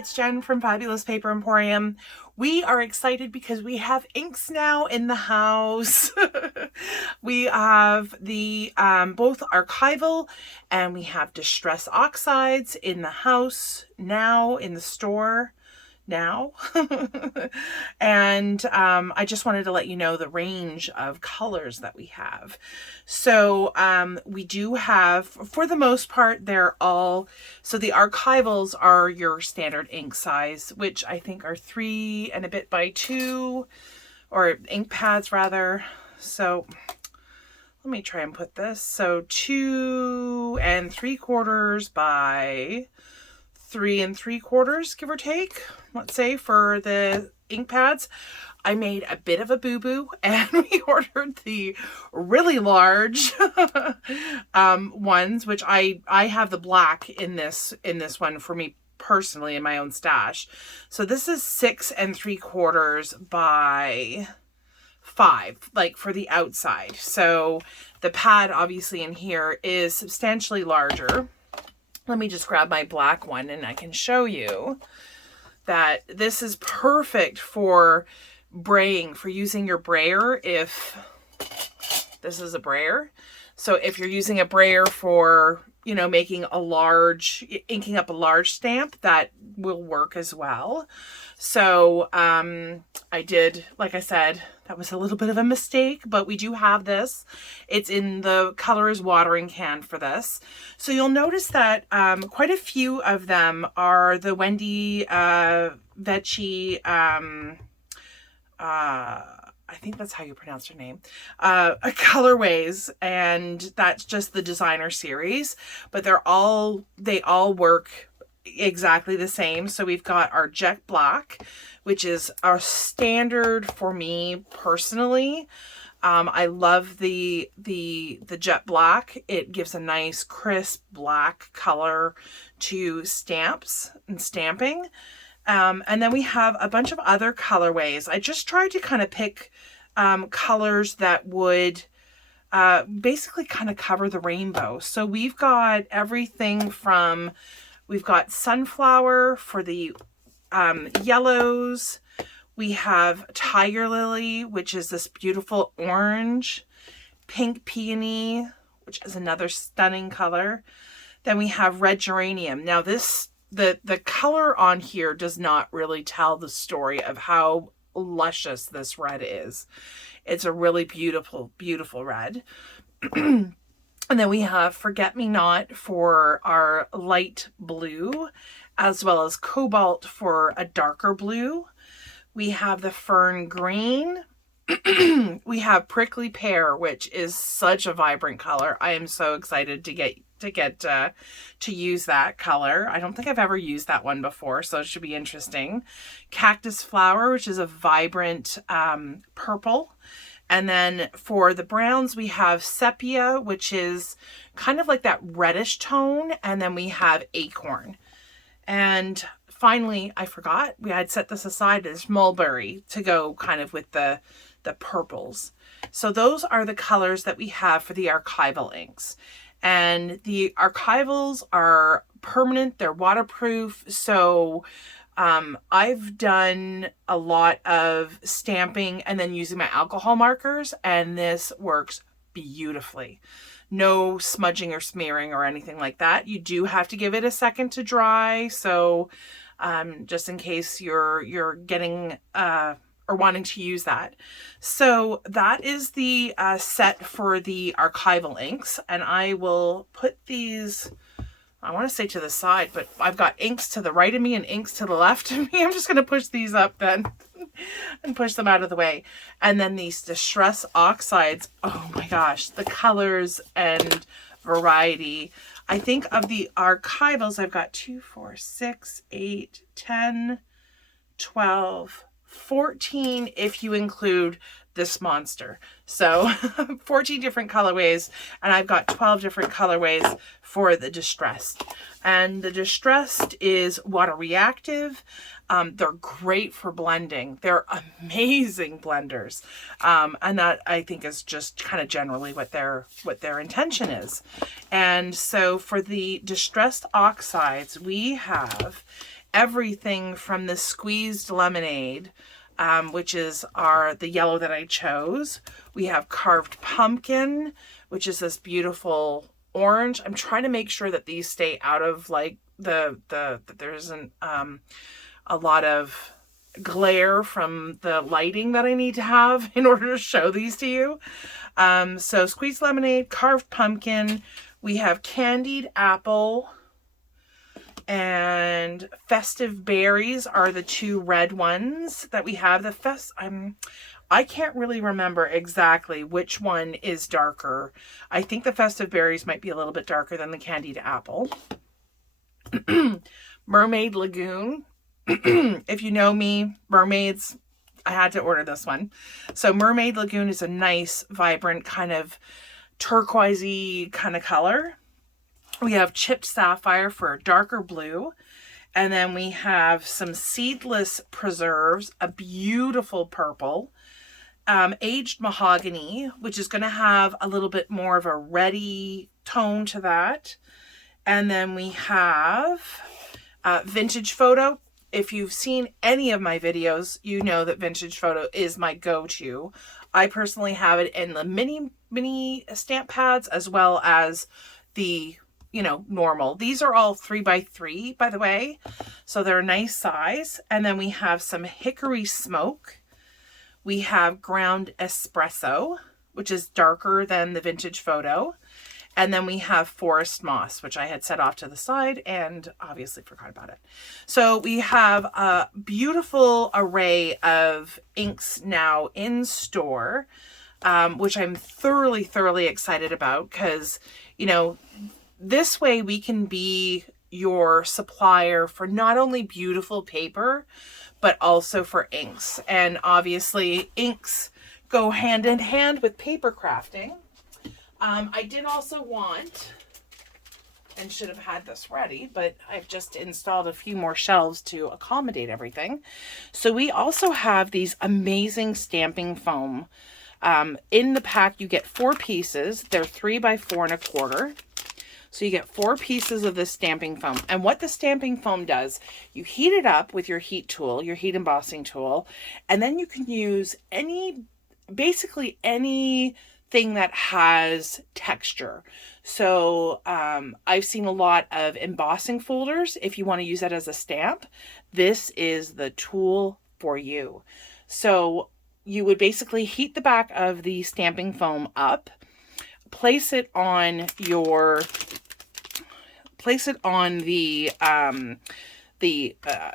it's Jen from Fabulous Paper Emporium. We are excited because we have inks now in the house. We have the both Archival and we have Distressed Oxides in the house now, in the store now. And I just wanted to let you know the range of colors that we have. So we do have, for the most part, they're all, so the Archivals are your standard ink size, which I think are 3 and a bit by 2, or ink pads rather. So let me try and put this. So 2 3/4 by 3 3/4, give or take, let's say, for the ink pads. I made a bit of a boo-boo and we ordered the really large ones, which I have the black in this one for me personally in my own stash. So this is 6 3/4 by 5, like for the outside. So the pad obviously in here is substantially larger. Let me just grab my black one and I can show you that this is perfect for braying, for using your brayer if this is a brayer. So if you're using a brayer for, you know, making a large, inking up a large stamp, that will work as well. So I did, like I said, that was a little bit of a mistake, but we do have this. It's in the Colors watering can for this. So you'll notice that quite a few of them are the Wendy Vecchi, I think that's how you pronounce her name, colorways, and that's just the designer series, but they all work exactly the same. So we've got our jet black, which is our standard for me personally. I love the jet black. It gives a nice crisp black color to stamps and stamping. And then we have a bunch of other colorways. I just tried to kind of pick colors that would basically kind of cover the rainbow. So we've got everything from, we've got sunflower for the yellows. We have tiger lily, which is this beautiful orange, pink peony, which is another stunning color. Then we have red geranium. Now this, the color on here does not really tell the story of how luscious this red is. It's a really beautiful, beautiful red. And then we have Forget Me Not for our light blue, as well as Cobalt for a darker blue. We have the Fern Green. We have Prickly Pear, which is such a vibrant color. I am so excited to use that color. I don't think I've ever used that one before, so it should be interesting. Cactus Flower, which is a vibrant purple. And then for the browns, we have Sepia, which is kind of like that reddish tone. And then we have Acorn. And finally, I forgot, we had set this aside as Mulberry to go kind of with the purples. So those are the colors that we have for the Archival inks. And the Archivals are permanent, they're waterproof. So I've done a lot of stamping and then using my alcohol markers, and this works beautifully. No smudging or smearing or anything like that. You do have to give it a second to dry. So just in case you're getting or wanting to use that. So that is the set for the Archival inks, and I will put these, I want to say to the side, but I've got inks to the right of me and inks to the left of me. I'm just going to push these up then and push them out of the way. And then these Distressed Oxides, oh my gosh, the colors and variety. I think of the Archivals, I've got 2, 4, 6, 8, 10, 12, 14 if you include this monster. So 14 different colorways, and I've got 12 different colorways for the Distressed. And the Distressed is water reactive. They're great for blending. They're amazing blenders. And that, I think, is just kind of generally what their intention is. And so for the Distressed Oxides, we have everything from the squeezed lemonade, which is the yellow that I chose. We have carved pumpkin, which is this beautiful orange. I'm trying to make sure that these stay out of like that there isn't a lot of glare from the lighting that I need to have in order to show these to you. So squeezed lemonade, carved pumpkin, we have candied apple, and festive berries are the two red ones that we have. I can't really remember exactly which one is darker. I think the festive berries might be a little bit darker than the candied apple. Mermaid Lagoon. If you know me, mermaids, I had to order this one. So Mermaid Lagoon is a nice, vibrant, kind of turquoisey kind of color. We have chipped sapphire for a darker blue. And then we have some seedless preserves, a beautiful purple. Aged mahogany, which is going to have a little bit more of a reddy tone to that. And then we have vintage photo. If you've seen any of my videos, you know that vintage photo is my go-to. I personally have it in the mini stamp pads as well as the, normal. These are all 3x3, by the way. So they're a nice size. And then we have some hickory smoke. We have ground espresso, which is darker than the vintage photo. And then we have forest moss, which I had set off to the side and obviously forgot about it. So we have a beautiful array of inks now in store, which I'm thoroughly, thoroughly excited about because, this way we can be your supplier for not only beautiful paper, but also for inks. And obviously inks go hand in hand with paper crafting. I did also want, and should have had this ready, but I've just installed a few more shelves to accommodate everything. So we also have these amazing stamping foam. In the pack, you get 4 pieces. They're 3x4 1/4. So you get 4 pieces of this stamping foam. And what the stamping foam does, you heat it up with your heat tool, your heat embossing tool, and then you can use basically anything that has texture. So I've seen a lot of embossing folders. If you want to use that as a stamp, this is the tool for you. So you would basically heat the back of the stamping foam up, place it on the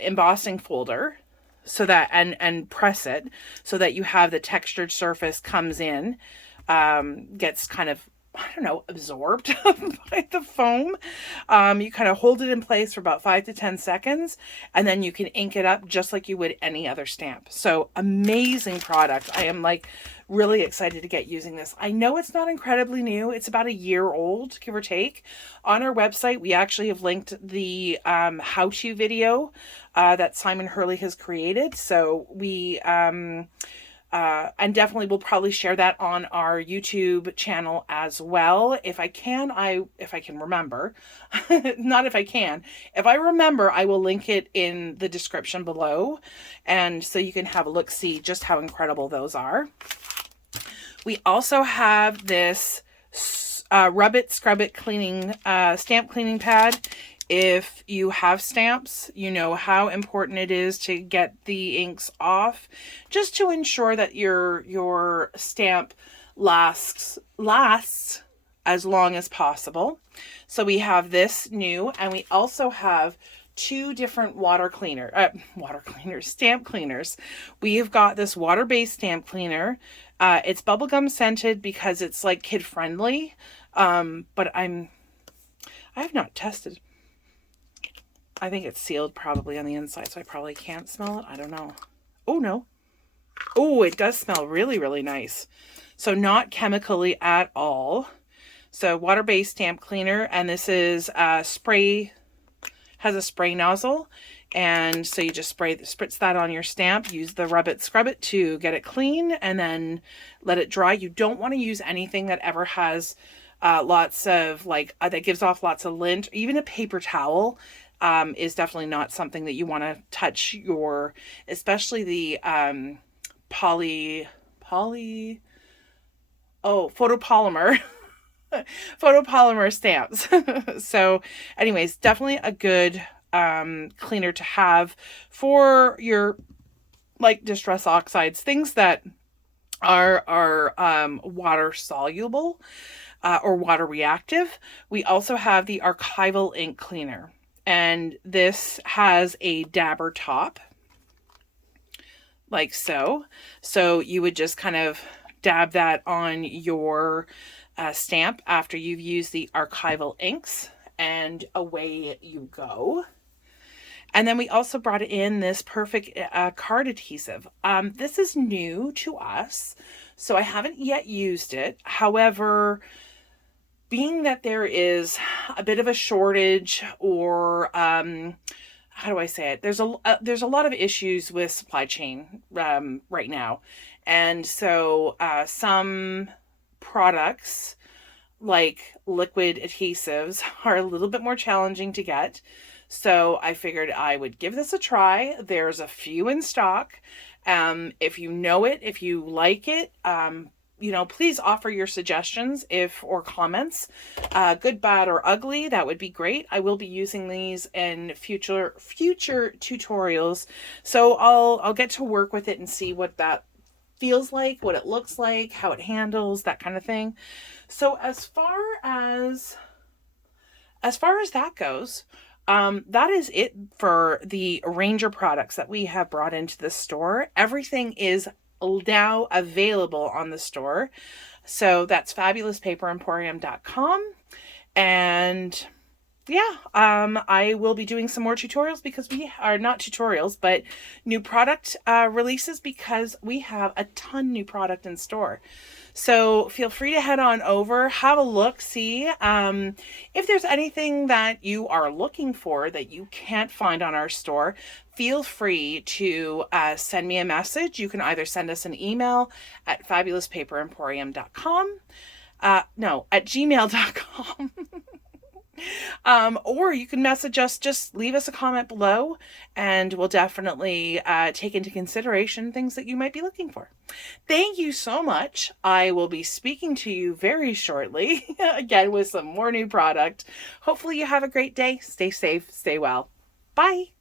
embossing folder so that and press it so that you have the textured surface comes in, gets kind of, absorbed by the foam. You kind of hold it in place for about 5 to 10 seconds, and then you can ink it up just like you would any other stamp. So amazing product. I am really excited to get using this. I know it's not incredibly new. It's about a year old, give or take. On our website, we actually have linked the how-to video that Simon Hurley has created. So we and definitely we'll probably share that on our YouTube channel as well. If I can remember, not if I can, if I remember, I will link it in the description below. And so you can have a look, see just how incredible those are. We also have this Rub It, Scrub It cleaning, stamp cleaning pad. If you have stamps, you know how important it is to get the inks off, just to ensure that your stamp lasts as long as possible. So we have this new, and we also have 2 different stamp cleaners. We've got this water-based stamp cleaner. It's bubblegum scented because it's like kid friendly. But I have not tested. I think it's sealed probably on the inside, so I probably can't smell it. I don't know. Oh, no. Oh, it does smell really, really nice. So not chemically at all. So water-based stamp cleaner, and this is spray, has a spray nozzle. And so you just spritz that on your stamp, use the Rub It, Scrub It to get it clean, and then let it dry. You don't want to use anything that ever has lots of that gives off lots of lint. Even a paper towel is definitely not something that you want to touch your, especially the photopolymer photopolymer stamps. So anyways, definitely a good cleaner to have for your like Distressed Oxides, things that are water soluble or water reactive. We also have the Archival Ink Cleaner, and this has a dabber top like so. So you would just kind of dab that on your stamp after you've used the archival inks, and away you go. And then we also brought in this perfect card adhesive. This is new to us, so I haven't yet used it. However, being that there is a bit of a shortage, or how do I say it? There's a lot of issues with supply chain right now, and so some products like liquid adhesives are a little bit more challenging to get. So I figured I would give this a try. There's a few in stock. If you know it, if you like it, please offer your suggestions or comments, good, bad, or ugly. That would be great. I will be using these in future tutorials. So I'll get to work with it and see what that feels like, what it looks like, how it handles, that kind of thing. So as far as that goes, that is it for the Ranger products that we have brought into the store. Everything is now available on the store. So that's fabulouspaperemporium.com. And yeah, I will be doing some more tutorials, because we are not tutorials, but new product releases, because we have a ton new product in store. So feel free to head on over, have a look, see if there's anything that you are looking for that you can't find on our store. Feel free to send me a message. You can either send us an email at fabulouspaperemporium.com, at gmail.com. Or you can message us, just leave us a comment below, and we'll definitely take into consideration things that you might be looking for. Thank you so much. I will be speaking to you very shortly, again with some more new product. Hopefully you have a great day. Stay safe, stay well. Bye.